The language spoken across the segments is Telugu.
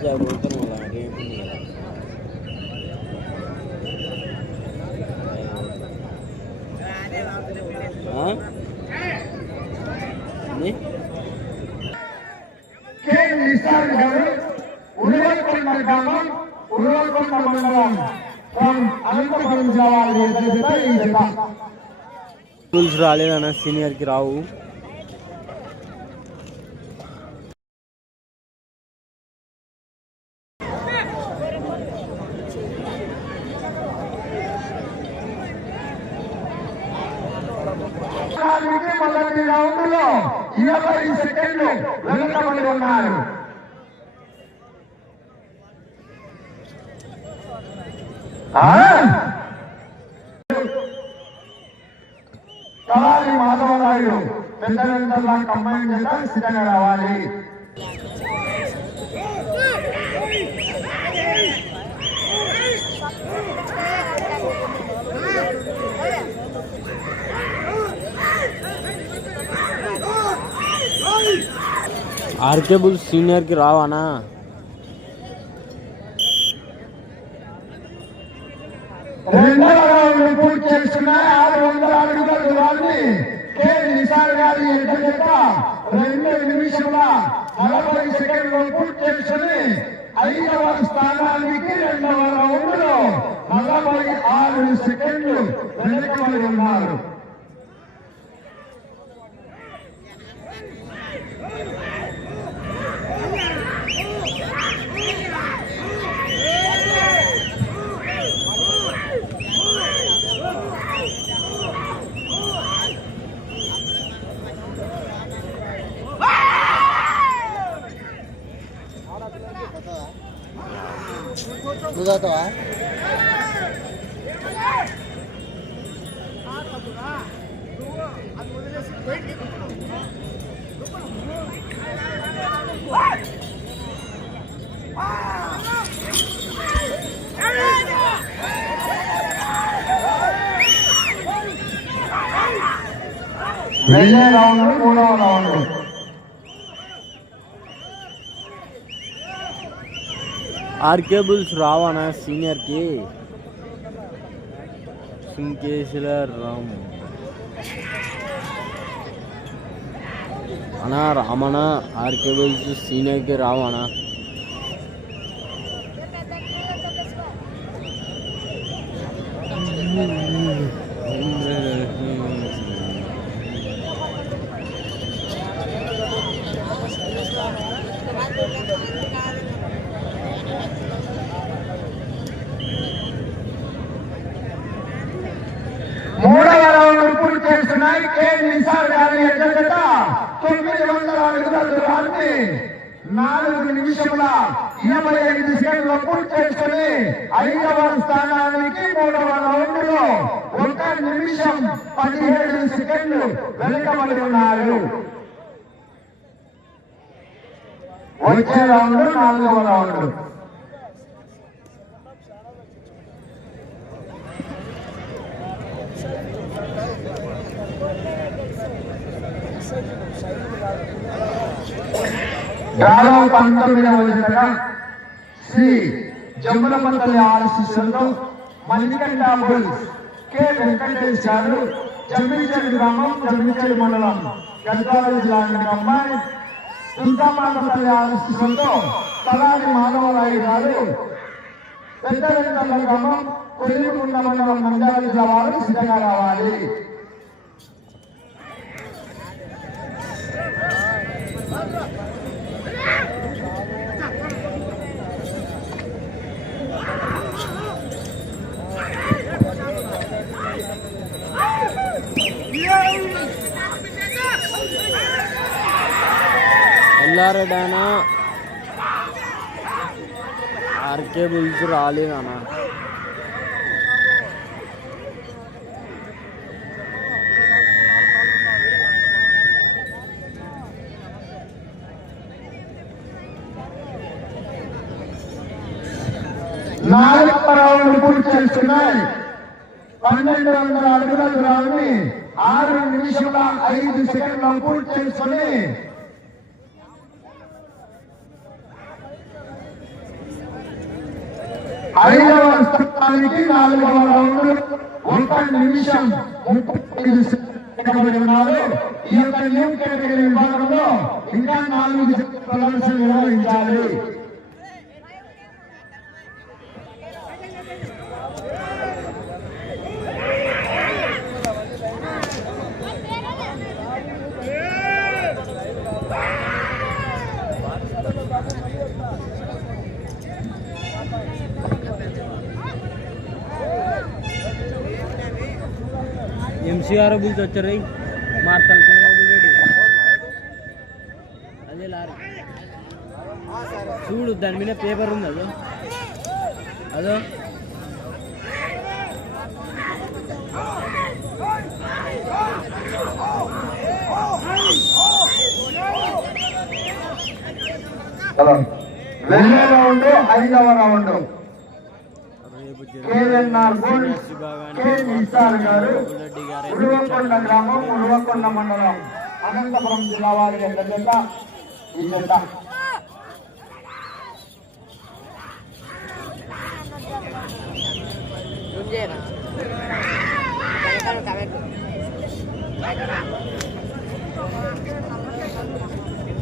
రోజు అవి కొడుతున్నాం అలా అదేంటి కె నిసార్ గారు ఉరువకొండ గ్రామం ఉరువకొండ మండలం ఫ్రమ్ అనంతపురం జిల్లా జత ఈ జత రూల్స్ రాలేదన్న సీనియర్కి రావు నాలుగుకి మొదటి రౌండ్లో ఇరవై సెకండ్లు వెనుకబడి ఉన్నారు ఆ? కళాని మాధవరాయుడు పెద్దలంతా కంబైన్ చేత సిద్ధంగా రావాలి ఆర్కే బుల్ సీనియర్కి రావానా రెండవ రౌండ్ పూర్తి చేసుకున్న ఆరు వందల అడుగుల దూరాన్ని కే. నిసార్ గారి ఎడ్ల జత రెండు నిమిషముల నలభై సెకండ్లు పూర్తి చేసుకుని ఐదవ స్థానానికి రెండవ రౌండ్లో నలభై ఆరు సెకండ్లు వెనుకబడి ఉన్నారు నువ్వు తాగుతావా వెళ్ళే రౌండ్ మూడవ రౌండ్ ఆర్కే బుల్స్ రావానా సీనియర్కి సుంకేశుల రామ్ అనా రామణ ఆర్కే బుల్స్ సీనియర్కి రావనా మూడవ రౌండ్ పూర్తి చేస్తున్నాయి. కె. నిసార్ గారి ఎడ్ల జత అడుగుల దూరాన్ని నాలుగు నిమిషముల ఇరవై ఐదు సెకండ్లు పూర్తి చేసుకుని ఐదవ స్థానానికి మూడవ రౌండ్లో ఒక నిమిషం పదిహేడు సెకండ్లు వెనుకబడి ఉన్నారు. వచ్చే రౌండ్ నాలుగవ రౌండ్. దాదాపు పంతొమ్మిదవ జతగా శ్రీ జమ్మలపల్లి ఆశీస్సులతో మణికంఠ బుల్స్ కె. వెంకటేష్ గారు జమ్మిచెడు గ్రామం జమ్మిచెడు మండలం గద్వాల జిల్లా అమ్మాయి దుర్గామాతపల్లి ఆశీస్సులతో తలాని మాధవరాయి గారు పెద్ద వెంకటపల్లి గ్రామం కొల్లికొండ మండలం నంద్యాల జిల్లా వారు సిద్ధంగా రావాలి. ఎల్లారెడ్డి ఆర్కే బుల్స్ రాలేదన్నా నాలుగవ రౌండ్ పూర్తి చేస్తున్నాయి. పన్నెండు వందల అడుగుల దూరాన్ని ఆరు నిమిషముల ఐదు సెకండ్ల పూర్తి చేసుకుని ఐదవ స్థానానికి నాలుగవ రౌండ్ ఒక నిమిషం ముప్పై ఐదు ఈ యొక్క న్యూ కేటగిరీ విభాగంలో ఇంకా నాలుగు ప్రదర్శనలు నిర్వహించాలి. ఎంసీఆర్ బుల్స్ వచ్చారు. మార్తాను చంద్రబాబు రెడ్డి అదే లారీ. చూడు దాని మీద పేపర్ ఉంది అదో. అదో. హలో. వెళ్ళే రౌండ్ ఐదవ రౌండ్. కేఎన్ఆర్ గోల్డ్ కె గారు ఉరువకొండ గ్రామం ఉరువకొండ మండలం అనంతపురం జిల్లా వారి యొక్క జత. ఈ జత.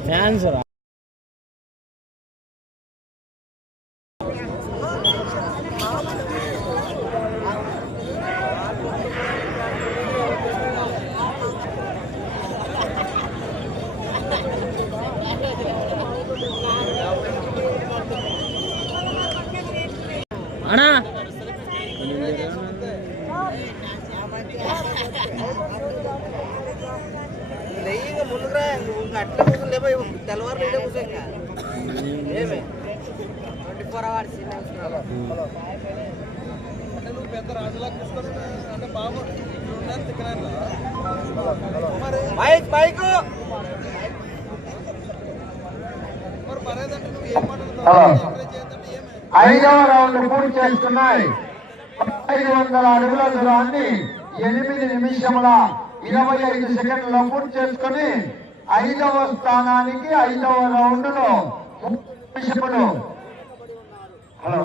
ఫ్యాన్స్ రా. నువ్వు పెద్ద రాజులా కూర్చొని అంటే బాబు మైక్ మైక్! మరి పర్లేదంటే నువ్వు ఏం మాట్లాడుతావు ఐదవ రౌండ్ పూర్తి చేస్తున్నాయి. ఐదు వందల అడుగుల దూరాన్ని ఎనిమిది నిమిషముల ఇరవై ఐదు సెకండ్ల పూర్తి చేసుకుని ఐదవ స్థానానికి ఐదవ రౌండ్లో నిమిషములు హలో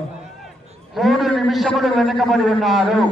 మూడు నిమిషములు వెనుకబడి ఉన్నారు.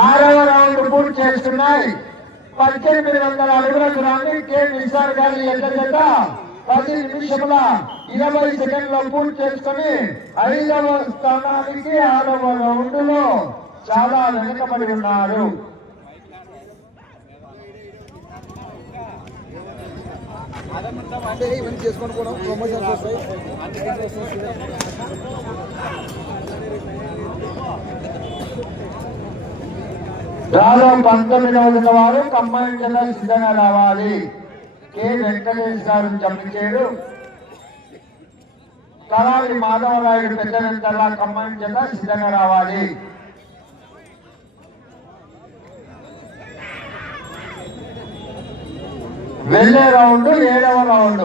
ఆరవ రౌండ్ పూర్తి చేస్తున్నాయి. పద్దెనిమిది వందల అడుగుల దూరాన్ని కె నిసార్ గారి ఎంత జత పది నిమిషముల ఇరవై సెకండ్ల పూర్తి చేసుకుని ఐదవ స్థానానికి ఆరవ రౌండ్లో చాలా వెనుకబడి ఉన్నారు. అంటే ఇవన్నీ చేసుకొని కూడా ప్రమోషన్స్ వస్తాయి. దాదాపు పంతొమ్మిదవ జత వారు కంబైన్ జత సిద్ధంగా రావాలి. కె. వెంకటేష్ గారు జంపించారు తలాది మాధవరాయుడు పెద్దల కంబైన్ జత సిద్ధంగా రావాలి. వెళ్ళే రౌండ్ ఏడవ రౌండ్.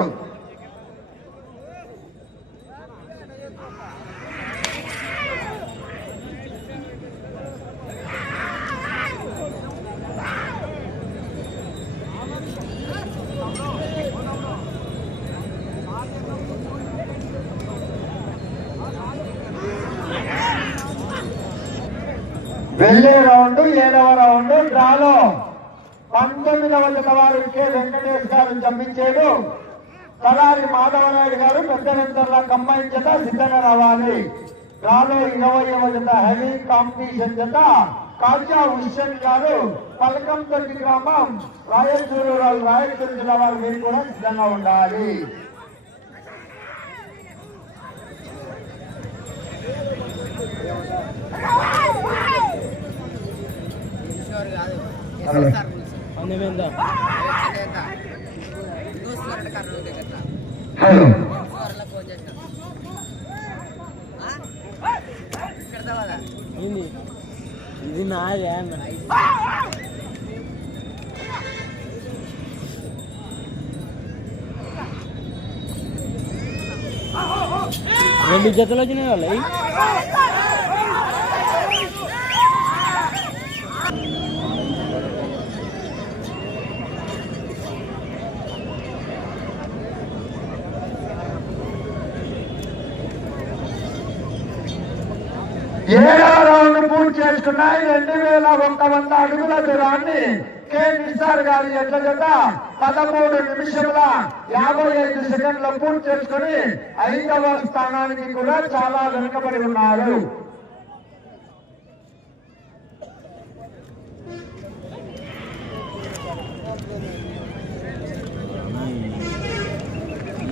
వెళ్ళే రౌండ్ ఏడవ రౌండ్ డ్రాలో. పంతొమ్మిదవ వందల వారు కె వెంకటేష్ గారు జపించాడు తలారి మాధవరాయుడు గారు పెద్ద వెంటర్ల కమ్మాయి జత సిద్ధంగా రావాలి రాలో ఇరవైవ జత హెవీ కాంపిటీషన్ జత కాజా హుస్సేన్ గారు పలకంపల్లి గ్రామం రాయచూరు రాయచూరు జిల్లా వారు మీరు కూడా సిద్ధంగా ఉండాలి ఈశ్వర్ హలో ఇది నాదే అన్న. రెండు జతలు వచ్చినాయి వాళ్ళు ఏడవ రౌండ్ పూర్తి చేసుకున్నాయి రెండు వేల ఒక్క వంద అడుగుల దూరాన్ని కె నిసార్ గారి ఎట్ల జత పదమూడు నిమిషముల యాభై ఐదు సెకండ్ల పూర్తి చేసుకుని ఐదవ స్థానానికి కూడా చాలా వెనుకబడి ఉన్నారు.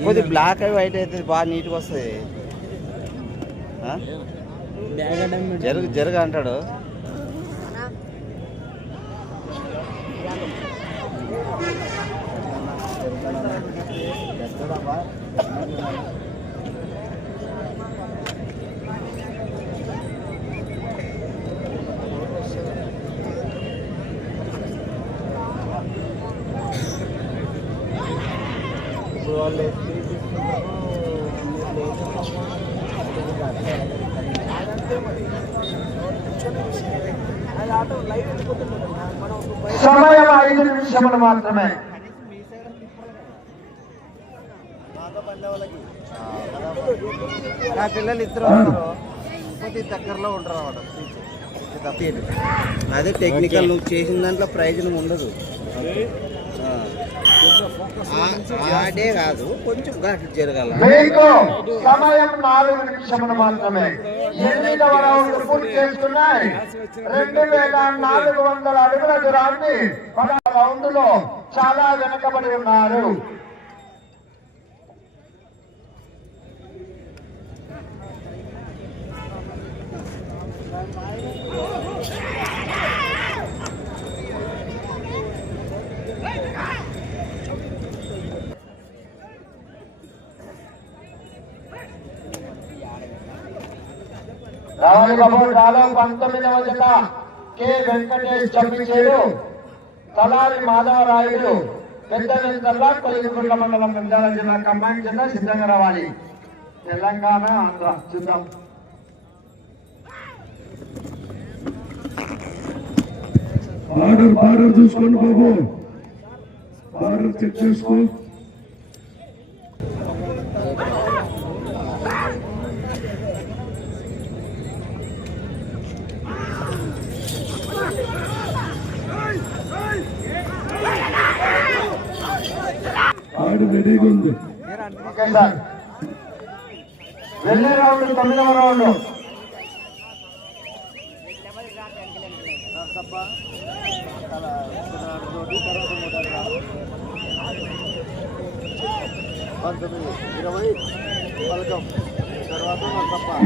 కొద్ది బ్లాక్ అవి వైట్ అవుతుంది బాగా నీట్గా వస్తుంది. జరుగు జరుగు అంటాడు. నిమిషములు మాత్రమే. నా పిల్లలు ఇద్దరు కొద్ది దగ్గరలో ఉంటారు అన్నమాట. అదే టెక్నికల్ నువ్వు చేసిన దాంట్లో ప్రైజ్ ఉండదు. ఆ- ఆడే కాదు కొంచెం ఘాటు జరగాల. సమయం నాలుగు నిమిషములు మాత్రమే. ఎనిమిదవ రౌండ్ పూర్తి చేసుకున్నాయి రెండు వేల నాలుగు వందల అడుగుల దూరాన్ని రౌండ్లో చాలా వెనకబడి ఉన్నారు. రావాలి బాబు డ్రాలో పంతొమ్మిదవ జత కె. వెంకటేష్ చంపించేడు తలారి మాధవరాయుడు పెద్ద నిందల్లా కొలిగుండ్ల మండలం నంద్యాల జిల్లా ఖమ్మం జిల్లా సిద్ధంగా రావాలి తెలంగాణ ఆంధ్ర. చూద్దాం. బార్డర్ బార్డర్ చూసుకోండి బాబు. బార్డర్ చెక్ చేసుకో. సార్ వెళ్ళే రౌండ్ తొమ్మిదవ రౌండ్.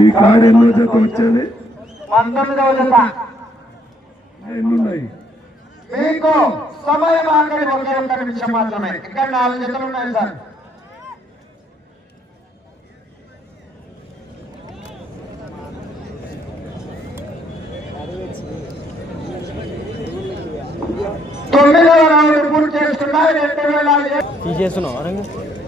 ఈ కారు ఎన్నో జత వచ్చేది పంతొమ్మిదవ జత. ఎన్ని ఉన్నాయి? మీకు సమయం ఆఖరి ఒకే ఒక్క నిమిషం మాత్రమే. ఇక్కడ నాలుగు జతలు ఉన్నాయి సార్. తొమ్మిదవ రౌండ్ పూర్తి చేసుకున్నాయి రెండు వేల ఏడు